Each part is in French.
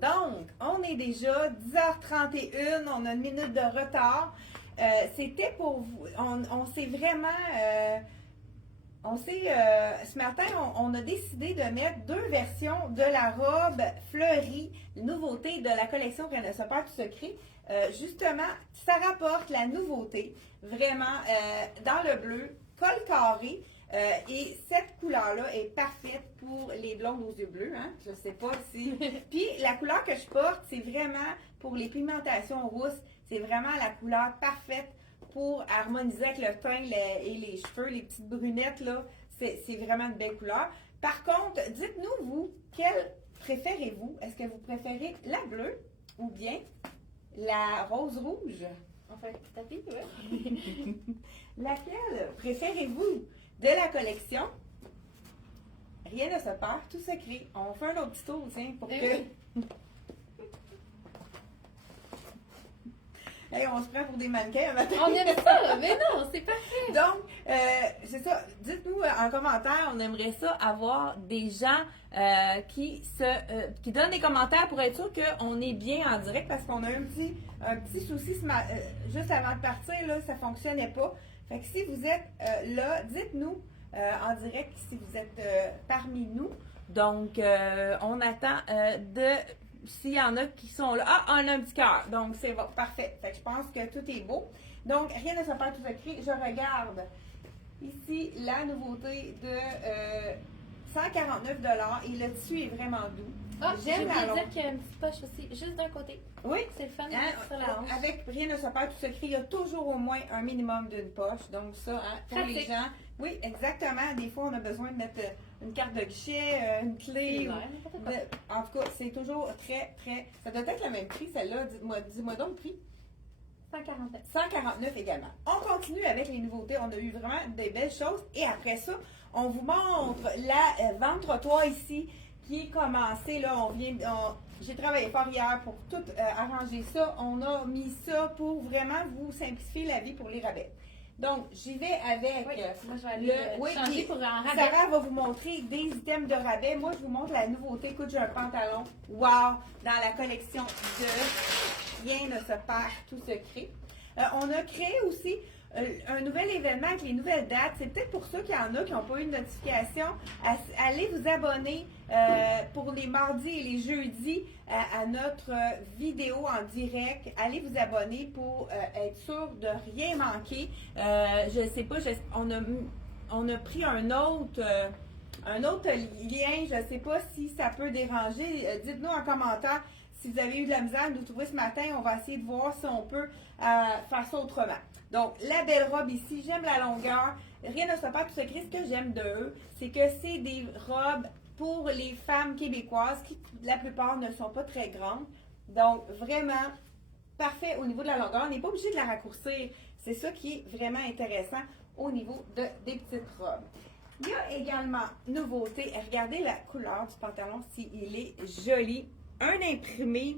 Donc, on est déjà 10h31, on a une minute de retard. C'était pour vous, on s'est vraiment, ce matin, on a décidé de mettre deux versions de la robe fleurie, nouveauté de la collection Rien ne se perd tout secret. Justement, ça rapporte la nouveauté, vraiment, dans le bleu, col carré. Et cette couleur-là est parfaite pour les blondes aux yeux bleus, hein? Je sais pas si. Puis la couleur que je porte, c'est vraiment pour les pigmentations rousses. C'est vraiment la couleur parfaite pour harmoniser avec le teint et les cheveux, les petites brunettes, là. C'est vraiment une belle couleur. Par contre, dites-nous, vous, quelle préférez-vous? Est-ce que vous préférez la bleue ou bien la rose rouge? On fait un petit tapis, ouais. Laquelle préférez-vous de la collection? Rien ne se perd, tout se crée. On fait un autre petit tour, tiens, pour que... Hey, on se prend pour des mannequins un matin. On aime ça, mais non, c'est parfait. Donc, c'est ça. Dites-nous en commentaire, on aimerait ça avoir des gens qui donnent des commentaires pour être sûr qu'on est bien en direct parce qu'on a un petit souci juste avant de partir, là, ça ne fonctionnait pas. Fait que si vous êtes là, dites-nous en direct si vous êtes parmi nous. Donc, on attend s'il y en a qui sont là. Ah, on a un petit cœur. Donc, c'est bon, parfait. Fait que je pense que tout est beau. Donc, rien ne se perd tout secret. Je regarde ici la nouveauté de 149 $. Et le tissu est vraiment doux. Ah, j'aime la longue. dire qu'il y a une petite poche aussi, juste d'un côté. Oui. C'est le fun. Hein, avec rien ne se perd tout secret, il y a toujours au moins un minimum d'une poche. Donc ça, hein, pour pratique. les gens. Oui, exactement. Des fois, on a besoin de mettre une carte de guichet, une clé. En tout cas, c'est toujours très, très... Ça doit être le même prix, celle-là. Dis-moi donc le prix. 149. 149 également. On continue avec les nouveautés. On a eu vraiment des belles choses. Et après ça, on vous montre la vente trottoir ici qui est commencée. Là, j'ai travaillé fort hier pour tout arranger ça. On a mis ça pour vraiment vous simplifier la vie pour les rabais. Donc, j'y vais avec moi, je vais aller changer pour un rabais. Sarah va vous montrer des items de rabais. Moi, je vous montre la nouveauté. Écoute, j'ai un pantalon. Wow! Dans la collection de Rien ne se perd, tout se crée. On a créé aussi un nouvel événement avec les nouvelles dates. C'est peut-être pour ça qu'il y en a qui n'ont pas eu de notification. Allez vous abonner pour les mardis et les jeudis à notre vidéo en direct. Allez vous abonner pour être sûr de rien manquer. Je ne sais pas, on a pris un autre lien. Je ne sais pas si ça peut déranger. Dites-nous en commentaire si vous avez eu de la misère à nous trouver ce matin. On va essayer de voir si on peut faire ça autrement. Donc, la belle robe ici, j'aime la longueur. Rien ne se perd tout secret. Ce que j'aime de eux, c'est que c'est des robes pour les femmes québécoises qui, la plupart, ne sont pas très grandes. Donc, vraiment, parfait au niveau de la longueur. On n'est pas obligé de la raccourcir. C'est ça qui est vraiment intéressant au niveau des petites robes. Il y a également, nouveauté, regardez la couleur du pantalon, il est joli. Un imprimé,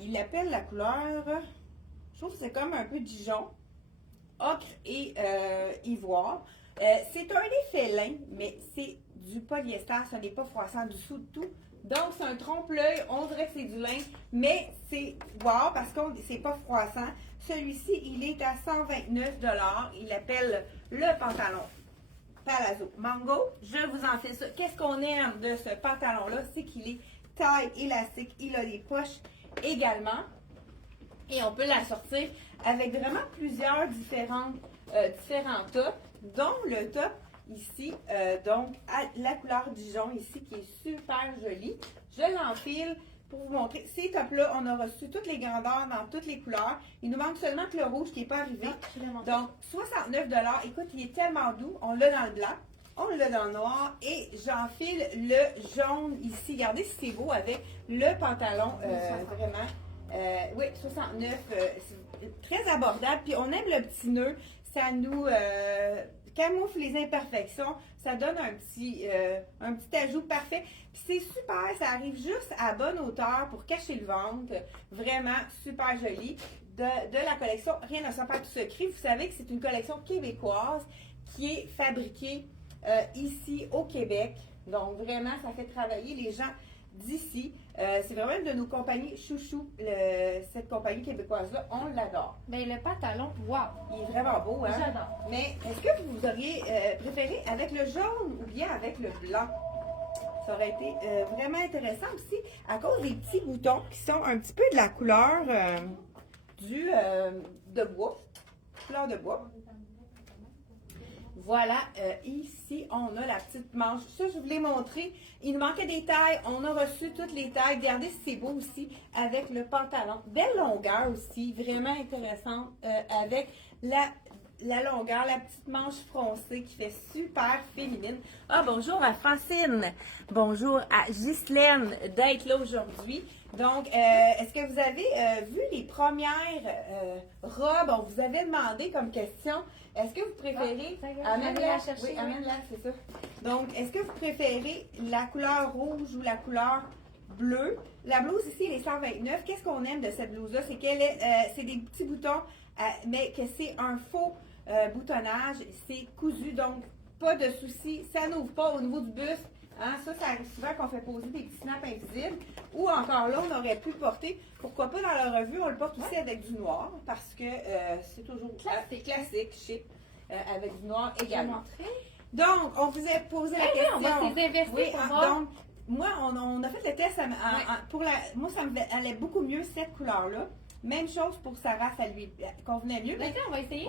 il appelle la couleur, je trouve que c'est comme un peu Dijon, ocre et ivoire. C'est un effet lin, mais c'est du polyester, ce n'est pas froissant du tout, Donc, c'est un trompe-l'œil, on dirait que c'est du lin, mais c'est wow parce que c'est pas froissant. Celui-ci, il est à 129 $. Il appelle le pantalon Palazzo Mango. Je vous en fais ça. Qu'est-ce qu'on aime de ce pantalon-là? C'est qu'il est taille élastique. Il a des poches également. Et on peut la sortir avec vraiment plusieurs différents tops, dont le top ici, donc à la couleur Dijon ici, qui est super joli. Je l'enfile pour vous montrer. Ces tops-là, on a reçu toutes les grandeurs dans toutes les couleurs. Il nous manque seulement que le rouge qui n'est pas arrivé. Donc, 69 $. Écoute, il est tellement doux. On l'a dans le blanc. On l'a dans le noir et j'enfile le jaune ici. Regardez si c'est beau avec le pantalon, vraiment. Oui, 69, c'est très abordable. Puis on aime le petit nœud. Ça nous camoufle les imperfections. Ça donne un petit ajout parfait. Puis c'est super, ça arrive juste à bonne hauteur pour cacher le ventre. Vraiment super joli. De la collection Rien ne se perd tout secret. Vous savez que c'est une collection québécoise qui est fabriquée ici au Québec. Donc vraiment, ça fait travailler les gens d'ici. C'est vraiment une de nos compagnies chouchou. Cette compagnie québécoise-là, on l'adore. Ben, le pantalon, wow! Il est vraiment beau, hein? J'adore. Mais est-ce que vous auriez préféré avec le jaune ou bien avec le blanc? Ça aurait été vraiment intéressant aussi à cause des petits boutons qui sont un petit peu de la couleur de bois. Couleur de bois. Voilà, ici, on a la petite manche. Ça, je vous l'ai montré. Il nous manquait des tailles. On a reçu toutes les tailles. Regardez si c'est beau aussi avec le pantalon. Belle longueur aussi, vraiment intéressante avec la longueur, la petite manche froncée qui fait super féminine. Ah, bonjour à Francine. Bonjour à Ghislaine d'être là aujourd'hui. Donc, est-ce que vous avez vu les premières robes? On vous avait demandé comme question, est-ce que vous préférez... Amène-la, oui, amène-la, c'est ça. Donc, est-ce que vous préférez la couleur rouge ou la couleur bleue? La blouse ici, elle est 129. Qu'est-ce qu'on aime de cette blouse-là? C'est qu'elle est, c'est des petits boutons, mais que c'est un faux boutonnage. C'est cousu, donc pas de souci. Ça n'ouvre pas au niveau du buste. Hein, ça arrive souvent qu'on fait poser des petits snaps invisibles. Ou encore là, on aurait pu le porter. Pourquoi pas dans la revue, on le porte aussi avec du noir. Parce que c'est toujours classique, chic, avec du noir également. Donc, on vous a posé la question. On va les inverser oui, pour voir. Donc, moi, on a fait le test. Moi, ça me allait beaucoup mieux cette couleur-là. Même chose pour Sarah, ça lui convenait mieux. D'accord, on va essayer.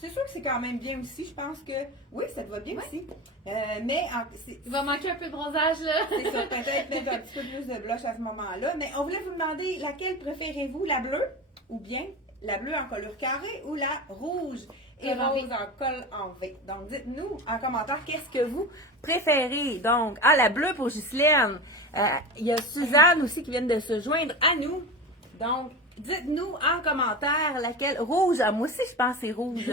C'est sûr que c'est quand même bien aussi. Je pense que oui, ça te va bien aussi. Il va manquer un peu de bronzage là. C'est ça, peut-être mettre un petit peu plus de blush à ce moment-là. Mais on voulait vous demander laquelle préférez-vous, la bleue ou bien la bleue en colure carrée ou la rouge et rose en col en V. Donc, dites-nous en commentaire qu'est-ce que vous préférez. Donc, la bleue pour Ghislaine. Il y a Suzanne aussi qui vient de se joindre à nous. Donc, dites-nous en commentaire laquelle. Rouge, moi aussi je pense que c'est rouge.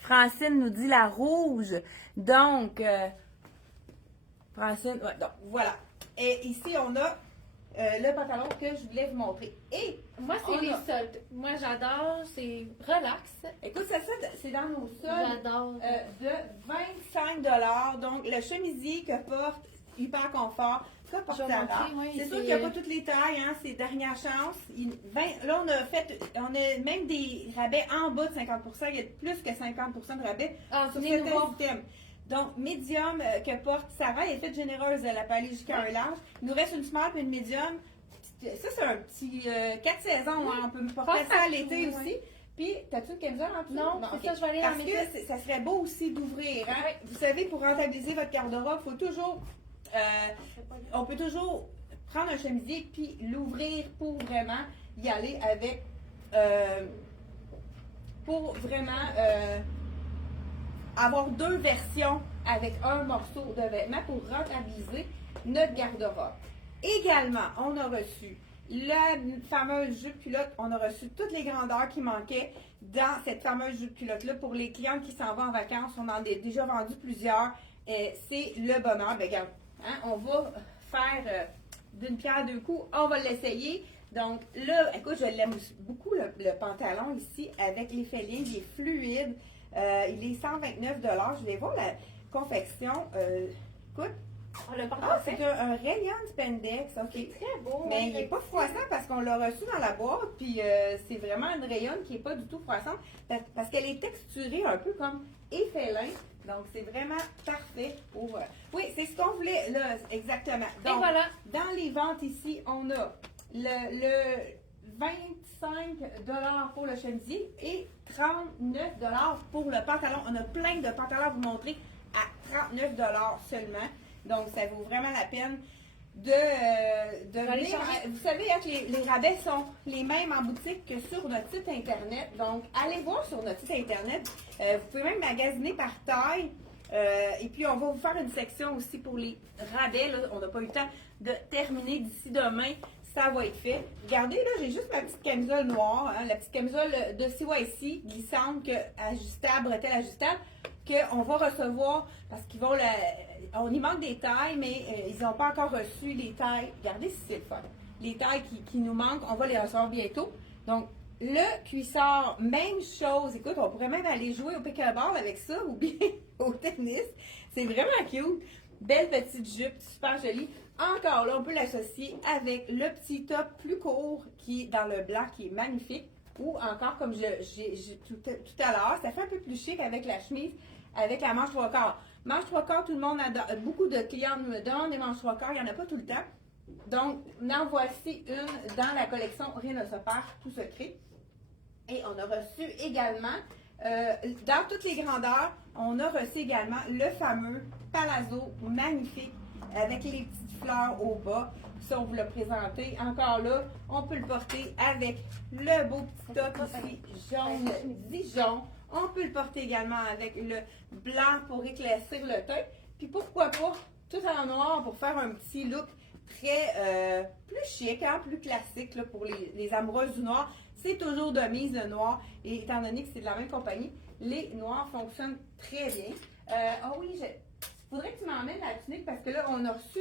Francine nous dit la rouge. Donc, Francine, ouais, donc voilà. Et ici, on a le pantalon que je voulais vous montrer. Et moi, c'est les soldes. Moi, j'adore, c'est relax. Écoute, ça c'est dans nos soldes J'adore. de 25 $. Donc, le chemisier que porte hyper confort. Ça porte c'est sûr qu'il n'y a pas toutes les tailles, hein, c'est dernière chance. Là, on a même des rabais en bas de 50 %. Il y a plus que 50 % de rabais sur certains items. Donc, médium que porte Sarah, elle est faite généreuse, elle peut aller jusqu'à un large. Il nous reste une small et une médium. Ça, c'est un petit 4 saisons, hein, on peut porter ça à l'été aussi. Puis, t'as-tu une camisole en dessous? Non, c'est ça, je vais aller en mettre. Parce que ça serait beau aussi d'ouvrir. Hein? Vous savez, pour rentabiliser votre garde-robe, il faut toujours... on peut toujours prendre un chemisier puis l'ouvrir pour vraiment y aller avec... pour vraiment avoir deux versions avec un morceau de vêtement pour rentabiliser notre garde-robe. Également, on a reçu la fameuse jupe culotte. On a reçu toutes les grandeurs qui manquaient dans cette fameuse jupe culotte-là. Pour les clientes qui s'en vont en vacances, on en a déjà vendu plusieurs. C'est le bonheur. Ben, regarde, hein, on va faire d'une pierre deux coups. On va l'essayer. Donc là, écoute, je l'aime beaucoup le pantalon ici avec les félins. Il est fluide. Il est 129 $. Je vais voir la confection. Écoute. C'est un rayon spandex, ok. Très beau. Mais il n'est pas froissant parce qu'on l'a reçu dans la boîte, puis c'est vraiment une rayonne qui n'est pas du tout froissante parce qu'elle est texturée un peu comme effélin. Donc, c'est vraiment parfait pour... Oui, c'est ce qu'on voulait, là, exactement. Donc, et voilà. Dans les ventes ici, on a le 25 $ pour le chemisier et 39 $ pour le pantalon. On a plein de pantalons à vous montrer à 39 $ seulement. Donc, ça vaut vraiment la peine de venir. Vous savez hein, que les rabais sont les mêmes en boutique que sur notre site Internet. Donc, allez voir sur notre site Internet. Vous pouvez même magasiner par taille. Et puis, on va vous faire une section aussi pour les rabais. Là. On n'a pas eu le temps de terminer d'ici demain. Ça va être fait. Regardez, là, j'ai juste ma petite camisole noire, hein, la petite camisole de CYC glissante, ajustable, bretelle ajustable, qu'on va recevoir parce qu'ils vont on y manque des tailles, mais ils n'ont pas encore reçu les tailles. Regardez si c'est le fun. Les tailles qui nous manquent, on va les recevoir bientôt. Donc, le cuissard, même chose. Écoute, on pourrait même aller jouer au pickleball avec ça ou bien au tennis. C'est vraiment cute. Belle petite jupe, super jolie. encore là, on peut l'associer avec le petit top plus court qui est dans le blanc, qui est magnifique. Ou encore, comme j'ai tout à l'heure, ça fait un peu plus chic avec la chemise, avec la manche 3/4. Manche 3/4, tout le monde adore. Beaucoup de clients me donnent des manches 3/4, il n'y en a pas tout le temps. Donc, en voici une dans la collection Rien ne se perd, tout se crée. Et on a reçu également, dans toutes les grandeurs, on a reçu également le fameux palazzo magnifique avec les petites fleurs au bas. Ça, on vous l'a présenté. Encore là, on peut le porter avec le beau petit top ici, jaune Dijon. On peut le porter également avec le blanc pour éclaircir le teint. Puis pourquoi pas tout en noir pour faire un petit look très plus chic, hein, plus classique là, pour les amoureuses du noir. C'est toujours de mise le noir. Et étant donné que c'est de la même compagnie, les noirs fonctionnent très bien. Oui, il faudrait que tu m'emmènes la tunique parce que là, on a reçu,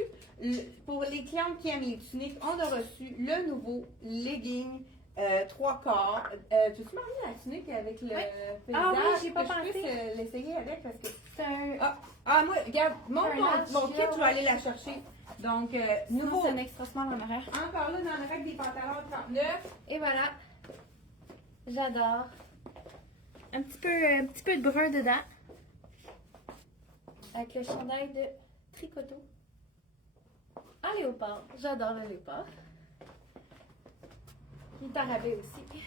pour les clientes qui aiment les tuniques, on a reçu le nouveau legging 3/4. Tu peux m'emmener la tunique avec le paysage? Ah oui, j'ai pas pensé. Je puisse l'essayer avec parce que C'est un. moi, regarde, mon kit, je vais aller la chercher. Donc, nouveau. C'est un extra small en arrière. Encore là, dans le rack des pantalons 39. Et voilà. J'adore. Un petit peu de brun dedans. Avec le chandail de tricoto. En léopard. J'adore le léopard. Il est en rabais aussi.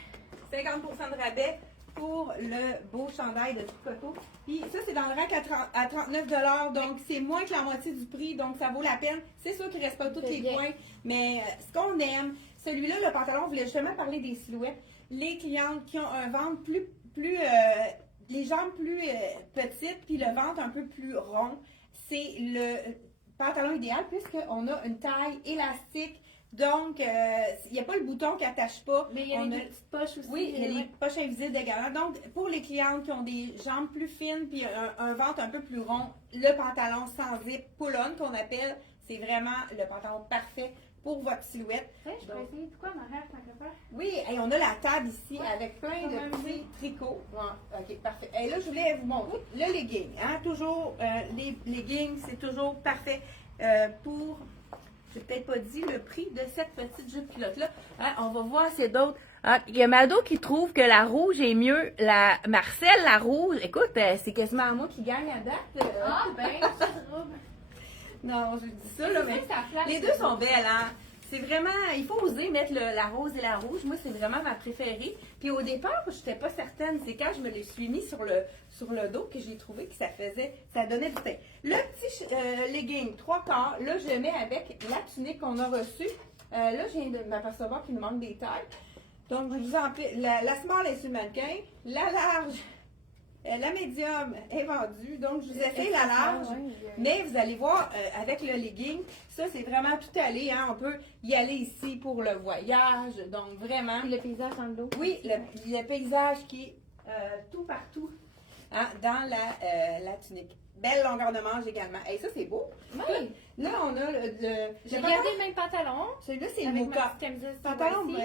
50% de rabais pour le beau chandail de tricoto. Puis ça, c'est dans le rack à 39 $. Donc, c'est moins que la moitié du prix. Donc, ça vaut la peine. C'est sûr qu'il ne reste pas tous les coins. Mais ce qu'on aime, celui-là, le pantalon, on voulait justement parler des silhouettes. Les clientes qui ont un ventre les jambes plus petites, puis le ventre un peu plus rond, c'est le pantalon idéal puisqu'on a une taille élastique. Donc, il n'y a pas le bouton qui n'attache pas. Mais il y a les petites poches aussi. Oui, il y a les poches invisibles également. Donc, pour les clientes qui ont des jambes plus fines puis un ventre un peu plus rond, le pantalon sans zip pull-on qu'on appelle, c'est vraiment le pantalon parfait pour votre silhouette. Je peux essayer de quoi en arrière tant que faire? Oui, et on a la table ici avec plein de petits tricots. Ouais, ok, parfait. Et là, je voulais vous montrer le legging. Hein? Toujours, les leggings, c'est toujours parfait pour... J'ai peut-être pas dit le prix de cette petite jupe culotte-là. Hein, on va voir c'est d'autres. Ah, il y a Mado qui trouve que la rouge est mieux. Marcel, la rouge, écoute, c'est quasiment moi qui gagne à date. Ah, ben, ça trouve. Non, je dis ça, là, mais les deux sont belles, hein. C'est vraiment, il faut oser mettre la rose et la rouge. Moi, c'est vraiment ma préférée. Puis au départ, je n'étais pas certaine. C'est quand je me les suis mis sur le dos que j'ai trouvé que ça donnait du teint. Le petit legging 3/4, là, je le mets avec la tunique qu'on a reçue. Là, je viens de m'apercevoir qu'il nous manque des tailles. Donc, je vous en prie, la small est sur le mannequin. La large, la médium est vendue. Donc, je vous ai fait la large. Mais vous allez voir, avec le legging, ça, c'est vraiment tout allé. Hein? On peut y aller ici pour le voyage. Donc, vraiment. Puis le paysage dans le dos. Oui, le paysage qui est tout partout hein, dans la tunique. Belle longueur de manche également. Et ça, c'est beau. Oui. Là, on a J'ai gardé le même pantalon. Celui-là, c'est le Avec mocha. ma petite camisole Pantalon, ici.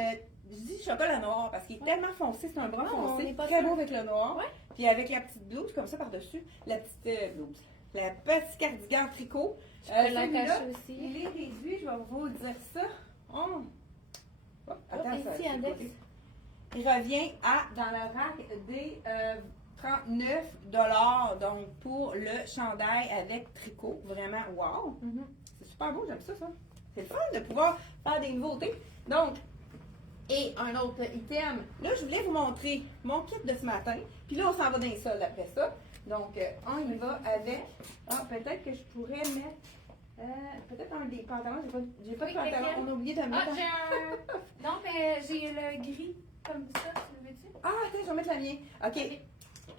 je dis chocolat noir parce qu'il est tellement foncé. C'est un brun on foncé. est pas Très sûr. beau avec le noir. Ouais. Puis avec la petite blouse, comme ça, par-dessus. La petite blouse. La petite cardigan tricot. Je peux Celui-là, l'attacher aussi. il est réduit. Je vais vous dire ça. Oh, attends, ça, ici, c'est index. côté. Il revient dans le rack des 39 $. Donc, pour le chandail avec tricot. Vraiment, wow! C'est super beau, j'aime ça. C'est le fun de pouvoir faire des nouveautés. Donc, et un autre item. Là, je voulais vous montrer mon kit de ce matin. Puis là, on s'en va dans les soldes après ça. Donc, on y va avec... Ah, peut-être que je pourrais mettre... peut-être un des pantalons. J'ai pas de pantalon. lequel? On a oublié de mettre... Ah, j'ai un. Non, mais j'ai le gris comme ça, tu le veux-tu? Ah, attends, je vais mettre la mienne. OK.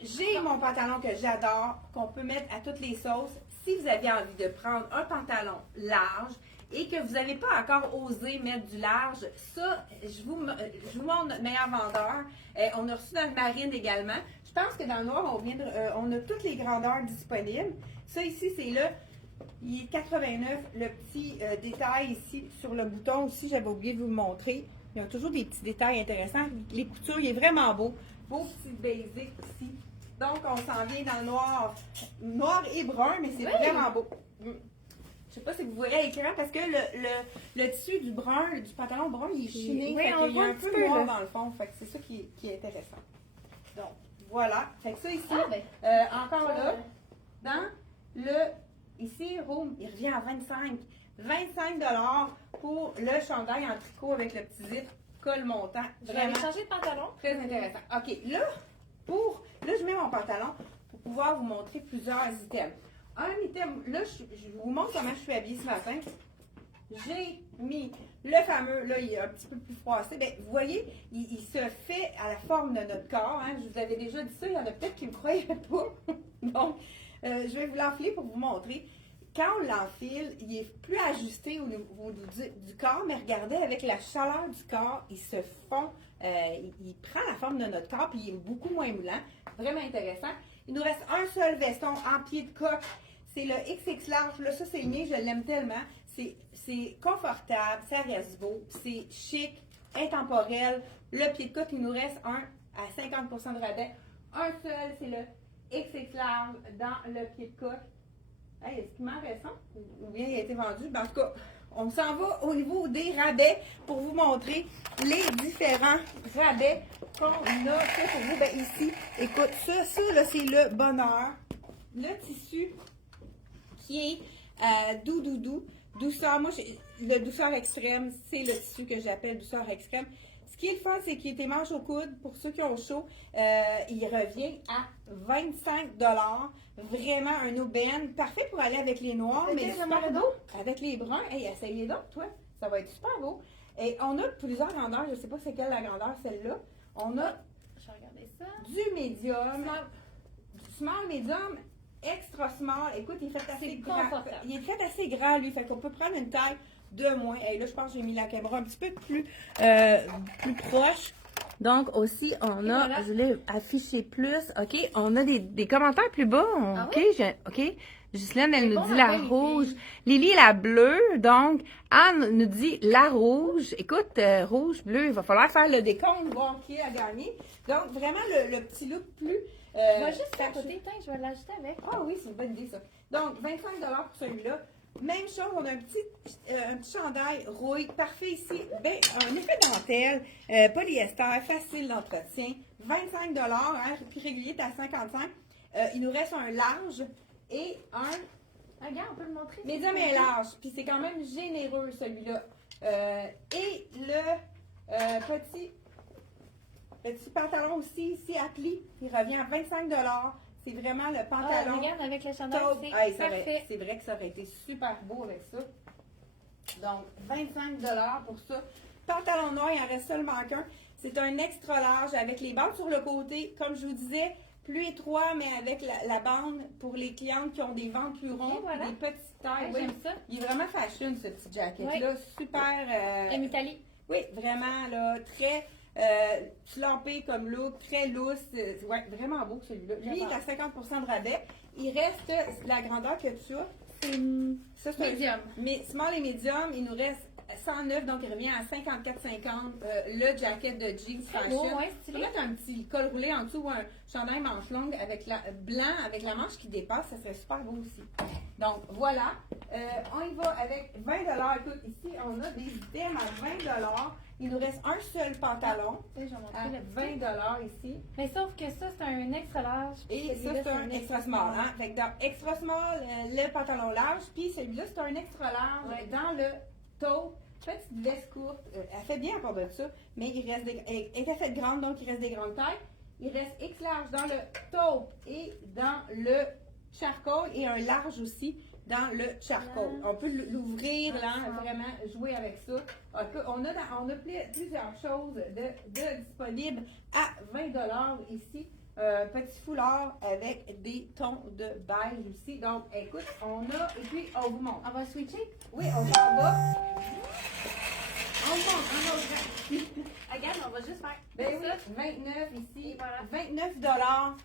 J'ai mon pantalon que j'adore, qu'on peut mettre à toutes les sauces. Si vous avez envie de prendre un pantalon large et que vous n'avez pas encore osé mettre du large, ça, je vous montre notre meilleur vendeur. On a reçu dans le marine également. Je pense que dans le noir, on a toutes les grandeurs disponibles. Ça ici, c'est là. Il est 89. Le petit détail ici sur le bouton aussi, j'avais oublié de vous le montrer. Il y a toujours des petits détails intéressants. Les coutures, il est vraiment beau. Beau petit basic ici. Donc, on s'en vient dans le noir et brun, mais c'est vraiment beau. sais pas si vous voyez à l'écran parce que le tissu du brun, du pantalon brun, il est chiné. Oui, Fait on qu'il y a voit un un petit peu peu, noir là. dans le fond. Fait que c'est ça qui est intéressant. Donc, voilà. Fait que ça ici, Ah, ben. encore là, dans le, ici, Room, il revient à 25 pour le chandail en tricot avec le petit zip col montant. Je vais aller Vraiment changer de pantalon. très intéressant. OK, là, je mets mon pantalon pour pouvoir vous montrer plusieurs items. Un item, là, je vous montre comment je suis habillée ce matin. J'ai mis le fameux, là, il est un petit peu plus froissé. Bien, vous voyez, il se fait à la forme de notre corps. Hein. Je vous avais déjà dit ça, il y en a peut-être qui ne me croyaient pas. Donc, je vais vous l'enfiler pour vous montrer. Quand on l'enfile, il est plus ajusté au niveau du corps, mais regardez, avec la chaleur du corps, il se fond, il prend la forme de notre corps, puis il est beaucoup moins moulant. Vraiment intéressant. Il nous reste un seul veston en pied de coque. C'est le XX large. Là, ça, c'est le mien, je l'aime tellement. C'est confortable, ça reste beau, c'est chic, intemporel. Le pied de coque, il nous reste un à 50% de rabais. Un seul, c'est le XX large dans le pied de coque. Hey, est-ce qu'il m'en reste un? Ou bien il a été vendu? Ben, en tout cas, on s'en va au niveau des rabais pour vous montrer les différents rabais qu'on a fait pour vous. Ben, ici, écoute, ça là, c'est le bonheur. Le tissu qui est doux, douceur. Moi, le douceur extrême, c'est le tissu que j'appelle douceur extrême. Ce qui est le fun, c'est qu'il était manche au coude. Pour ceux qui ont chaud, il revient à 25 $. Vraiment un aubaine. Parfait pour aller avec les noirs, mais super beau avec les bruns. Hey, essayez donc, toi. Ça va être super beau. Et on a plusieurs grandeurs. Je ne sais pas c'est quelle la grandeur, celle-là. On a Je vais regarder ça. du médium, du small médium, extra small. Écoute, il est fait assez grand. Confortable. Il est fait assez grand, lui. Fait qu'on peut prendre une taille de moins. Et là, je pense que j'ai mis la caméra un petit peu plus proche. Donc, aussi, on a, voilà. je l'ai affiché plus. OK, on a des commentaires plus bas. Ah OK, OK. Ghislaine, elle C'est nous bon dit matin, la les rouge. filles. Lily, la bleue. Donc, Anne nous dit la rouge. Écoute, rouge, bleu, il va falloir faire le décompte, voir qui a gagné. Donc, vraiment, le petit look plus... Je vais juste à côté, tiens, je vais l'ajouter avec. Ah oui, c'est une bonne idée, ça. Donc, 25 $ pour celui-là. Même chose, on a un petit chandail rouille, parfait ici. Ben, un effet dentelle, polyester, facile d'entretien. 25 $, hein, puis régulier, t'es à 55. Il nous reste un large et un Regarde, on peut le montrer. médium et large. Puis c'est quand même généreux, celui-là. Et le petit pantalon aussi, ici, à pli, il revient à 25 $. C'est vraiment le Ah, pantalon. regarde, avec le chandail, Taupe. c'est Hey, parfait. c'est vrai que ça aurait été super beau avec ça. Donc, 25 $ pour ça. Pantalon noir, il en reste seulement qu'un. C'est un extra large avec les bandes sur le côté. Comme je vous disais, plus étroit, mais avec la bande pour les clientes qui ont des ventres plus ronds, voilà. des petites tailles. Ouais, Oui, j'aime ça. il est vraiment fashion, ce petit jacket-là. Super. M Italie. Oui, vraiment, là, très slampé comme look, très loose. Ouais, vraiment beau celui-là. Lui, il est à 50% de rabais. Il reste la grandeur que tu as. Ça, c'est Medium. Mais small et medium, il nous reste 109, donc il revient à 54,50. Le jacket de jeans fashion. beau, ouais, Tu stylé. peux mettre un petit col roulé en dessous ou un chandail manche longue avec blanc avec la manche qui dépasse, ça serait super beau aussi. Donc voilà, on y va avec 20 $. Écoute, ici on a des items à 20 $. Il nous reste un seul pantalon Je vais montrer à le petit. 20 $ ici. Mais sauf que ça, c'est un extra large. Et ça, Celui-là, c'est un extra small. Hein? Fait que dans extra small, le pantalon large, puis celui-là, c'est un extra large Ouais. dans le taupe. Petite veste courte. Elle fait bien à part de ça, mais il reste elle était faite grande, donc il reste des grandes tailles. Il reste X large dans le taupe et dans le charcoal et un large aussi dans le charcoal. On peut l'ouvrir, là, vraiment jouer avec ça. On a plusieurs choses de disponibles à 20 $ ici. Petit foulard avec des tons de beige aussi. Donc, écoute, on a, et puis on vous montre. On va switcher. Oui, on s'en va. On monte, on monte. Regarde, on va juste faire Ben oui, ça. 29 ici. Et voilà. 29 $.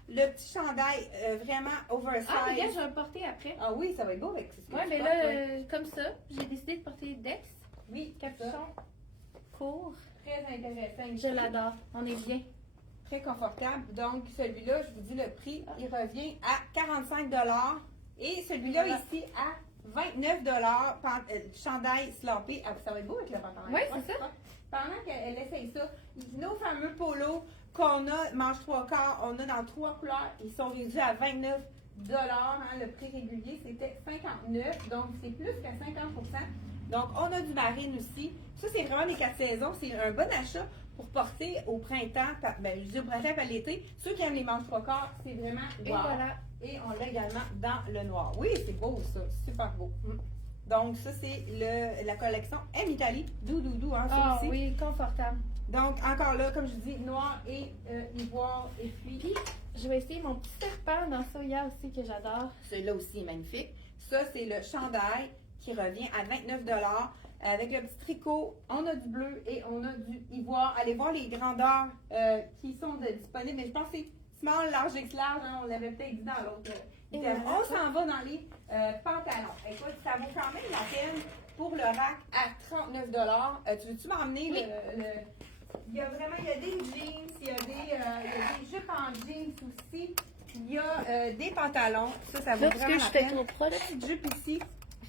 Le petit chandail vraiment oversize. Ah, regarde, je vais le porter après. Ah oui, ça va être beau avec ce que Ouais, tu mais portes, là, ouais. comme ça, j'ai décidé de porter Dex, Oui, capuchon, court. très intéressant. Je l'adore. On est bien. Très confortable. Donc, celui-là, je vous dis le prix, il revient à 45 $ et celui-là Voilà. ici à 29 chandail slampé. Ah, ça va être beau avec le pantalon. Oui, c'est ça. Pendant qu'elle essaye ça, nos fameux polos qu'on a, manche 3/4, on a dans 3 couleurs, ils sont réduits à 29 hein, le prix régulier, c'était 59 donc c'est plus que 50 Donc, on a du marine aussi. Ça, c'est vraiment les 4 saisons. C'est un bon achat pour porter au printemps. Ben, je dis au printemps et à l'été. Ceux qui aiment les manches 3/4, c'est vraiment wow. Et voilà. Et on l'a également dans le noir. Oui, c'est beau ça. Super beau. Donc, ça, c'est la collection M Italie. Doudou, hein, ça Ah aussi. oui, confortable. Donc, encore là, comme je dis, noir et ivoire. Et puis, Je vais essayer mon petit serpent dans Soya aussi que j'adore. celui-là aussi est magnifique. Ça, c'est le chandail qui revient à 29 avec le petit tricot. On a du bleu et on a du ivoire. Allez voir les grandeurs qui sont disponibles. Mais je pense que c'est small, large, X large. Hein, on l'avait peut-être dit dans l'autre. Voilà. On s'en va dans les pantalons. Écoute, ça vaut quand même la peine pour le rack à 39 Tu veux-tu m'emmener Oui. Il y a des jeans, il y a des jupes en jeans aussi. Il y a des pantalons. Ça vaut vraiment la peine. trop proche. Petite jupe ici,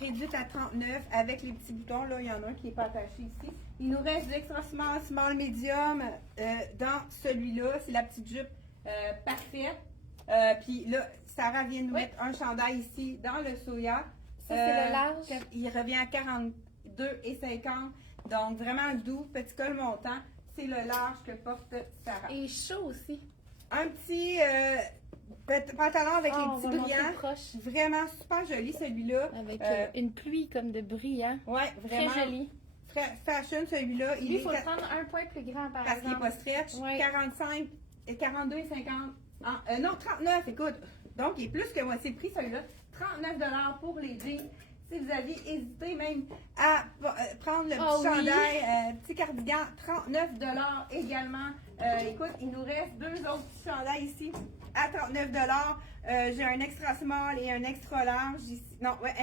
réduite à 39 avec les petits boutons. Là, il y en a un qui n'est pas attaché ici. Il nous reste du extra small, medium dans celui-là. C'est la petite jupe parfaite. Puis là, Sarah vient de nous mettre un chandail ici dans le soya. Ça, c'est le large. Il revient à 42,50. Donc, vraiment doux, petit col montant. C'est le large que porte Sarah. Et chaud aussi. Un petit pantalon avec les petits brillants. Proche. Vraiment super joli celui-là. Avec une pluie comme de brillant. Ouais, vraiment. Très joli. Fashion celui-là. Lui, il faut le prendre un point plus grand par parce qu'il n'est exemple. pas stretch. Ouais. 45 et 42 et 50. Non, 39, écoute. Donc, il est plus que moitié prix celui-là. 39 pour les jeans. Si vous aviez hésité même à prendre le petit chandail, petit cardigan, 39 également. Écoute, il nous reste 2 autres petits chandails ici à 39 J'ai un extra small et un extra large ici. Non, ouais,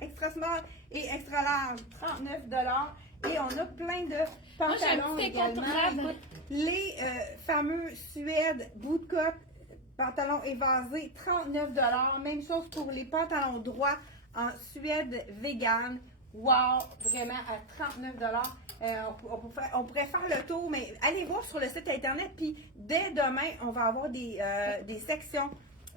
extra small et extra large, 39 Et on a plein de pantalons également. Écoute, les fameux Suède bootcut, pantalons évasés, 39 Même chose pour les pantalons droits en Suède vegan. Wow, vraiment à 39 on pourrait faire le tour, mais allez voir sur le site internet. Puis dès demain, on va avoir des sections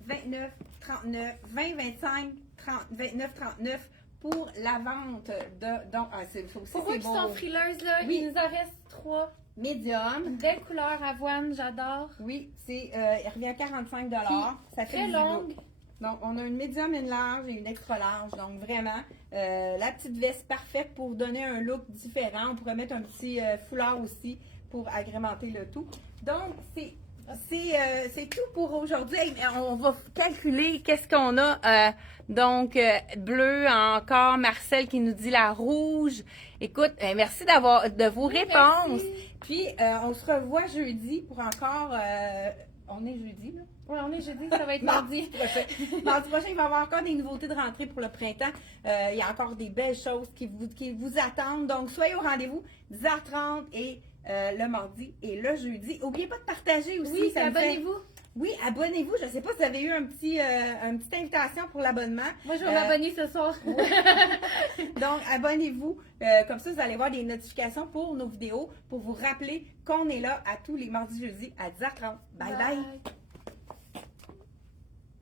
29, 39, 20, 25, 30, 29, 39 pour la vente de. Donc, pour ceux qui sont frileuses, là, oui. Il nous en reste 3. Médium. Belle couleur avoine, j'adore. Oui, il revient à 45 Ça fait très longue. Beau. Donc, on a une médium, une large et une extra large. Donc, vraiment, la petite veste parfaite pour donner un look différent. On pourrait mettre un petit foulard aussi pour agrémenter le tout. Donc, c'est tout pour aujourd'hui. On va calculer qu'est-ce qu'on a. Donc, bleu encore. Marcel qui nous dit la rouge. Écoute, merci de vos réponses. Merci. Puis, on se revoit jeudi pour encore... on est jeudi, là? Oui, on est jeudi, ça va être mardi. Mardi prochain, il va y avoir encore des nouveautés de rentrée pour le printemps. Il y a encore des belles choses qui vous attendent. Donc, soyez au rendez-vous 10h30 et le mardi et le jeudi. N'oubliez pas de partager aussi. Oui, abonnez-vous. Oui, abonnez-vous. Je ne sais pas si vous avez eu une petite invitation pour l'abonnement. Moi, je vais m'abonner ce soir. Donc, abonnez-vous. Comme ça, vous allez voir des notifications pour nos vidéos pour vous rappeler qu'on est là à tous les mardis, jeudis à 10h30. Bye bye.